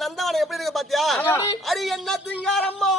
நந்தவனம் எப்படி இருக்கு பாத்தியா? அடி என்ன திங்காரம்மா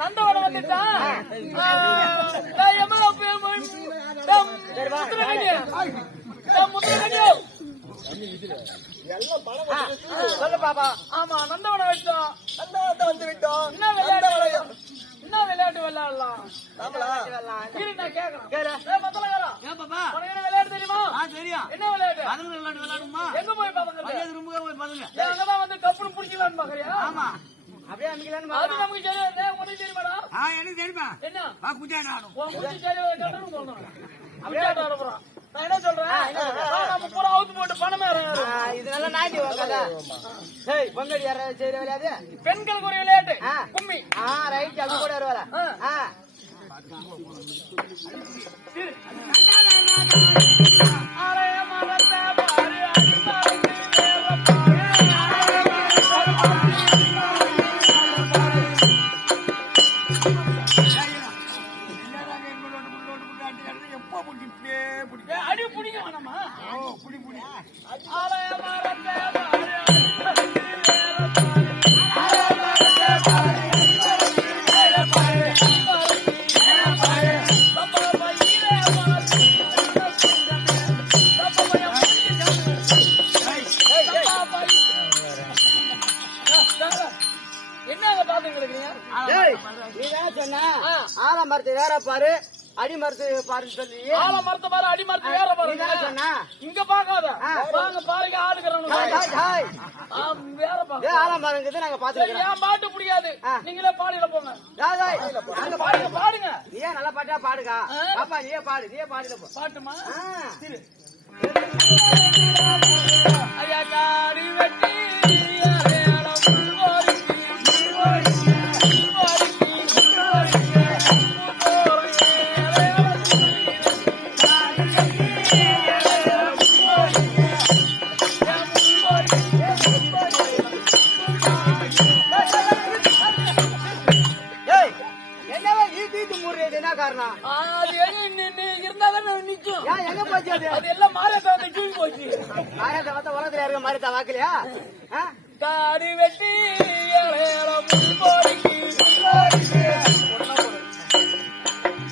நந்தவனம் வந்துட்டா சொல்லு பாப்பா. ஆமா நந்தவனம் விட்டோம், நந்தவனத்தை வந்து விட்டோம். என்ன விளையாட்டு விளையாடலாம்? விளையாட்டு தெரியுமா? என்ன விளையாட்டு? எங்க போய் அங்கதான் வந்து கப்புனு புடிக்கலான்னு பாக்குறியா? ஆமா அப்படியே அமைக்கலான்னு. அது நமக்கு தெரியும். உனக்கு தெரியுமாடா? எனக்கு தெரியுமா? என்ன குச்சி நான் என்ன சொல்றேன், நம்ம பூரா அவுத்து போட்டு பணமே இதனால நாட்டி பொங்கல் செய்யற விளையாடு. பெண்களுக்கு ஒரு விளையாட்டு கும்மி. ரைட் அது கூட வருவாரா? அடி புடிக்க வேணாமா? புடி புடி என்னங்க பாத்துட்டு இருக்கீங்க? நீதான் சொன்ன ஆலமரத்தை வேற பாரு, அடி மரத்து பாருன்னு சொல்லி. ஆல மரத்தை பாரு, அடி மரத்து வேற பாருங்க சொன்னா. இங்க பாக்காத வாங்க பாருங்க ஆளுக்கிறவங்க வேற பாருங்க. ஆலமரங்கிறது நாங்க பாத்துக்கிறோம். ஏன் பாட்டு பிடிக்காது, நீங்களே பாடியில போங்க. அங்க பாடுங்க பாடுங்க. நீயே நல்ல பாட்டா பாடுங்க பாப்பா. நீயே பாடு, நீயே பாடுங்க. பாட்டுமா? ஐயா காடி வெட்டி தாடி வெட்டி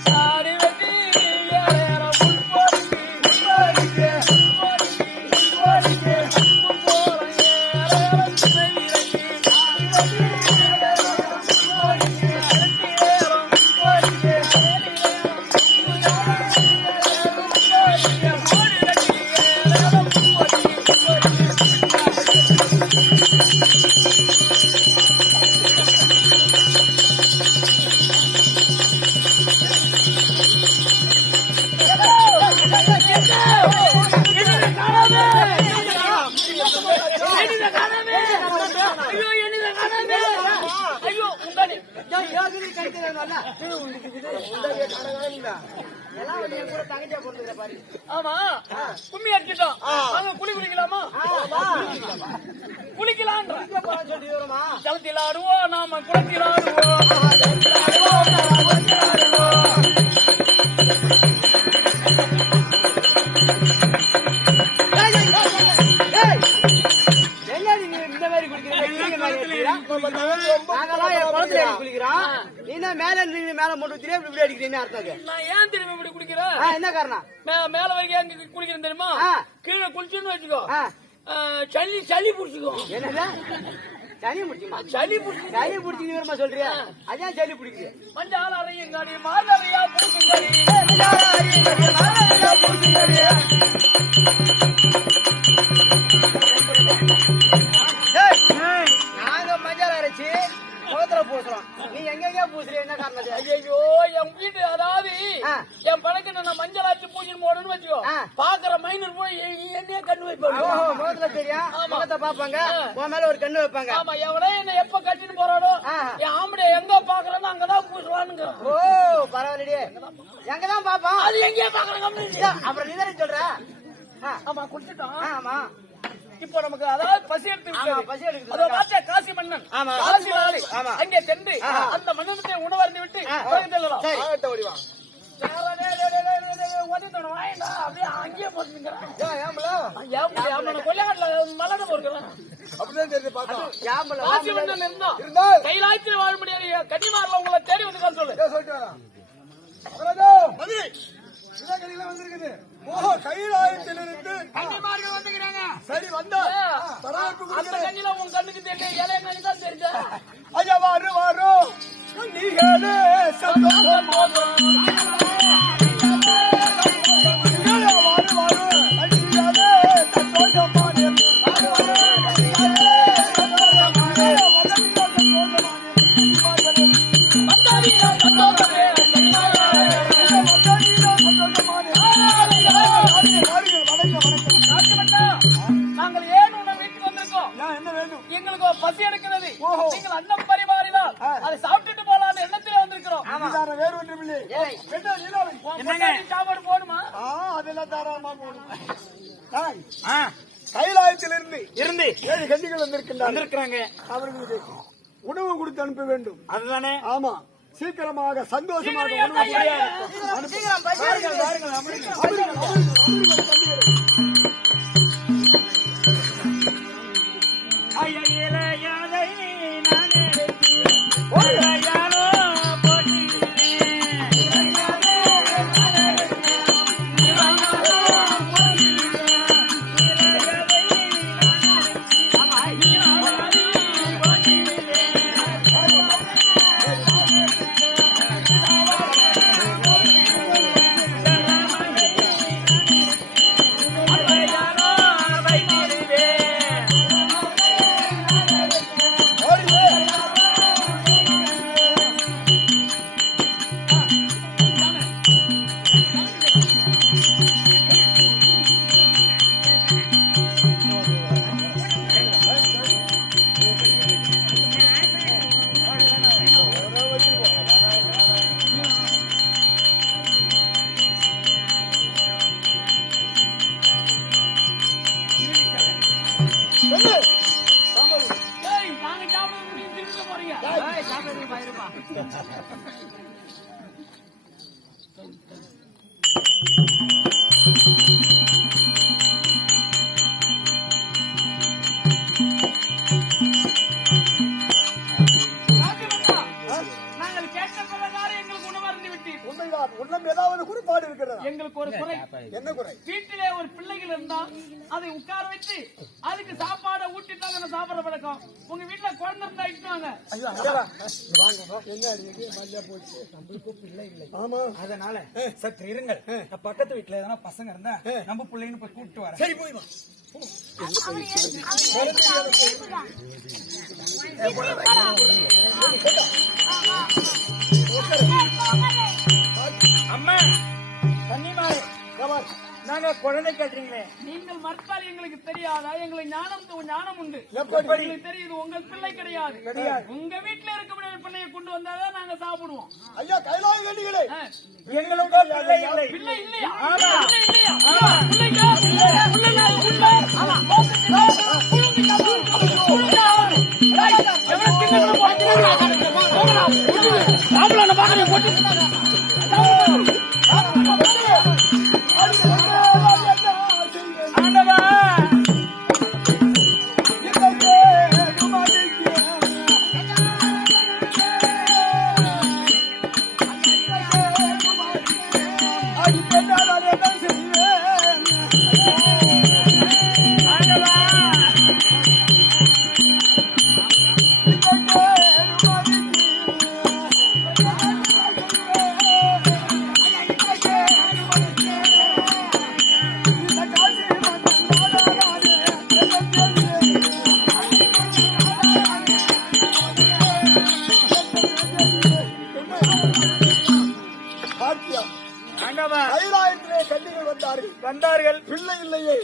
தாடி வெட்டி ஆமா கும்மி அடிச்சிட்டோம். குளி குளிக்கலாமா? குளிக்கலாம். ஜலத்தில் ஆடுவோம், நாம குளத்தில் ஆடுவோம். மூணு ஊத்திரே இப்படி அடிக்கிறேன்னு அர்த்தம். நான் ஏன் திரும்பி இப்படி குடிக்கிறேன்? என்ன காரணம்? மேல வரைக்கும் அங்க குளிக்கிறேன் தெரியுமா? கீழே குளிச்சுன்னு வச்சுக்கோ, சளி புடிச்சுக்கோ. என்னது சளி பிடிக்குமா? சளி பிடிச்சிக்கிறமா சொல்றியா? அதான் சளி பிடிக்குது. மஞ்சால அறையுங்காடி மாலையா பூசுங்காடி நாங்க மஞ்சால அரைச்சி முகத்துல பூசுறோம், நீ எங்க பூசுற? என்ன காரணம்? ஐயோ என் வீட்டு அதாவது என் பழக்க நான் மஞ்சள் ஆச்சு பூஜை போடணும்னு வச்சுக்கோ, பாக்குற மைனர் போய் என்னையே கண்ணு வைப்பாங்க. முகத்துல தெரியா? முகத்தை பாப்பாங்க, உன் மேல ஒரு கண்ணு வைப்பாங்க. ஆமா, எவனே என்ன எப்ப கட்டிட்டு போறானோ என் ஆம்பளை எங்க பாக்குறேன்னு அங்கதான் பூசுவானுங்க. ஓ பரவாயில்லையே, எங்கதான் பாப்பான்? அது எங்கேயே பாக்குறாங்க. அப்புறம் நீ தானே சொல்ற? ஆமா குடிச்சிட்டோம். ஆமா இப்போ நமக்கு அதாவது பசி எடுத்து காசி மன்னன் காசி நாளை அங்கே சென்று அந்த மன்னனத்தை உணவருந்து விட்டு அப்படியே அங்கேயே போட்டுங்கிறான். கைலாயத்தில் வாழ முடியாது கன்னிமாரில் உங்களை தேடி வந்து சொல்லிட்டு வந்திருக்குது. ஓஹோ, கைலாயத்திலிருந்து கன்னிமார்கள் வந்துக்கிறாங்க. சரி வந்தா அந்த கண்ணில உன் கண்ணுக்கு தெரியல, ஏழை கண்ணி தான் தெரிஞ்ச. ஐயா வாரு வாரு கண்ணிகளே சந்தோஷம் எங்களுக்கு பசி எடுக்கிறது. நீங்கள் அன்னம் பரிமாறினால் அதை சாப்பிட்டுட்டு போலாம் எண்ணத்தில் வந்திருக்கிறோம். வேறு ஒன்றும் இல்லை. சாப்பாடு போடுமா? அதெல்லாம் தாராளமா போடும். கைலாயத்தில் இருந்து 7 கன்னிகள் வந்திருக்கிறாங்க. அவர்களுக்கு உணவு கொடுத்து அனுப்ப வேண்டும். அதுதானே? ஆமா, சீக்கிரமாக சந்தோஷமாக எங்களுக்கு ஒரு குறை. என்ன குறை? வீட்டிலே ஒரு பிள்ளைகள் இருந்தா அதை உட்கார வச்சு அதுக்கு சாப்பாடை ஊட்டிட்டாங்க சாப்பிடுற பழக்கம். உங்க வீட்டுல குழந்தை இருந்தா இட்டுவாங்க. அதனால சற்று இருங்கள், பக்கத்து வீட்டுல எதனா பசங்க இருந்தா நம்ம பிள்ளைன்னு போய் கூப்பிட்டு வர. சரி போய் வா. அம்மா கன்னிமார், நாங்க குழந்தை கேட்டீங்களே, நீங்கள் மறுத்தால் எங்களுக்கு தெரியாதா? எங்களுக்கு ஞானம் உண்டு. எங்களுக்கு தெரியுது உங்கள் பிள்ளை கிடையாது. உங்க வீட்டுல இருக்கக்கூடிய பிள்ளையை கொண்டு வந்தாதான் நாங்க சாப்பிடுவோம். ஐயா கைலாய கண்டிகளே, எங்களுக்கு பிள்ளை இல்லையா? வந்தார்கள். பிள்ளை இல்லையே,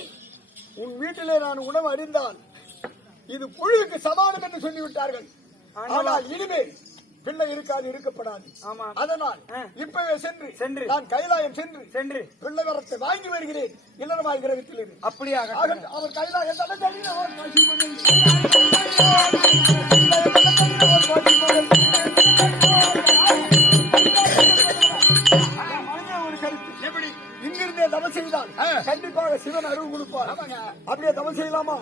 உன் வீட்டிலே நான் உணவு அறிந்தால் இது புழுவுக்கு சமானம் என்று சொல்லிவிட்டார்கள். ஆனால் இனிமேல் பிள்ளை இருக்காது, இருக்கப்படாது. அதனால் இப்பவே சென்று நான் கைலாயம் சென்று பிள்ளை வரத்தை வாங்கி வருகிறேன். இல்லறமாய் கிரகத்தில் இரு. அப்படியாக அவர் கைலாயம் ஒரு கருத்து. எப்படி இங்கிருந்தே தவம் செய்தால் கண்டிப்பாக சிவன் அருள் கொடுப்பார். அப்படியே தவம் செய்யலாமா?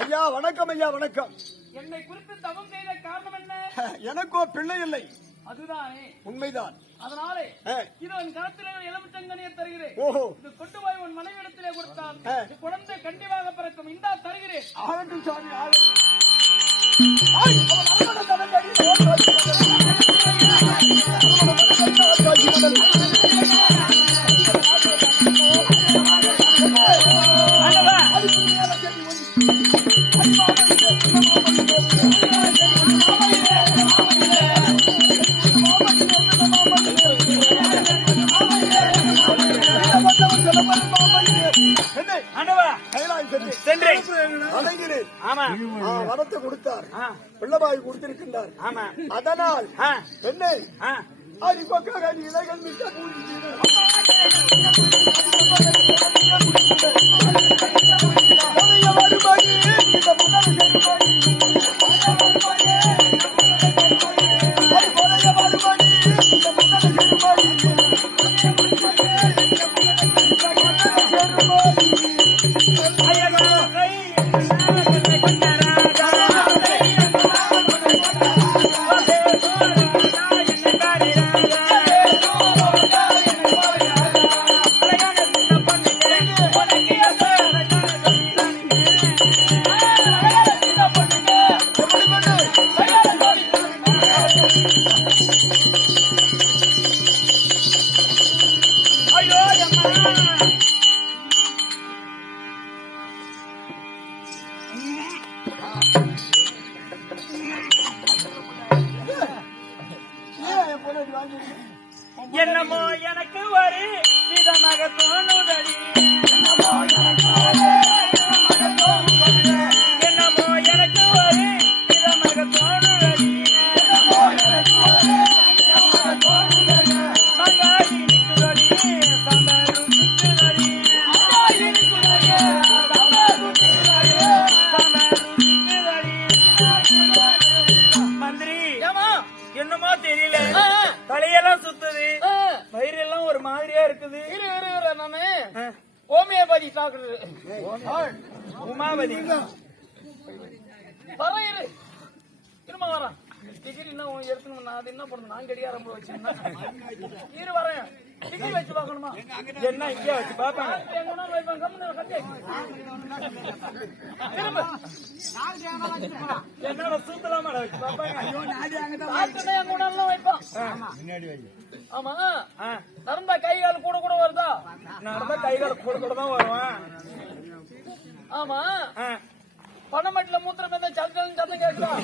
ஐயா வணக்கம். ஐயா வணக்கம். என்னை குறித்து தவம் செய்த காரணம் என்ன? எனக்கோ பிள்ளை இல்லை. அதுதானே உண்மைதான். அதனாலே இதோ என் கரத்திலே எலுமிச்சங்கனியை தருகிறேன். ஓஹோ, இது கொண்டு போய் உன் மனைவிடத்திலே கொடுத்தால் குழந்தை கண்டிப்பாக பிறக்கும். இந்தா தருகிறேன். ஆகட்டும் சாமி, வரத்தை கொடுத்தார், பிள்ளைபாய் கொடுத்திருக்கின்றார். அதனால் என்னை இலைகள் மிக்க என்னமோ எனக்கு ஒரு விதமாக தோணுதடி. என்னமோ எனக்கு ஒரு விதமாக தோணுதடி. மங்காடி நிற்குதடி, சமரு நிற்குதடி. மந்திரி என்னமோ தெரியல, தலையெல்லாம் சுத்துது, வயிறெல்லாம் ஒரு மாதிரியா இருக்குது. நானு ஹோமியோபதி டாக்டர் உமாபதி வரையிரு திரும்ப வரேன். டிகிரி என்ன எடுக்கணும், நான் அது என்ன பண்ணணும், நான் கடிகாரம் வச்சேன்னா இரு வரேன். டிகிரி வச்சு பாக்கணுமா? என்ன இங்கே வச்சு பாப்பாங்க. என்னோட சூத்தலாமா வச்சு பாப்பாங்க. ஆமா, நடந்தா கை கால் கூட கூட வருதா? நடந்தா கை கால் கூட கூட தான் வருவான். ஆமா, பணமட்டில மூத்திரம் சத்தம் சத்தம் கேட்கலாம்.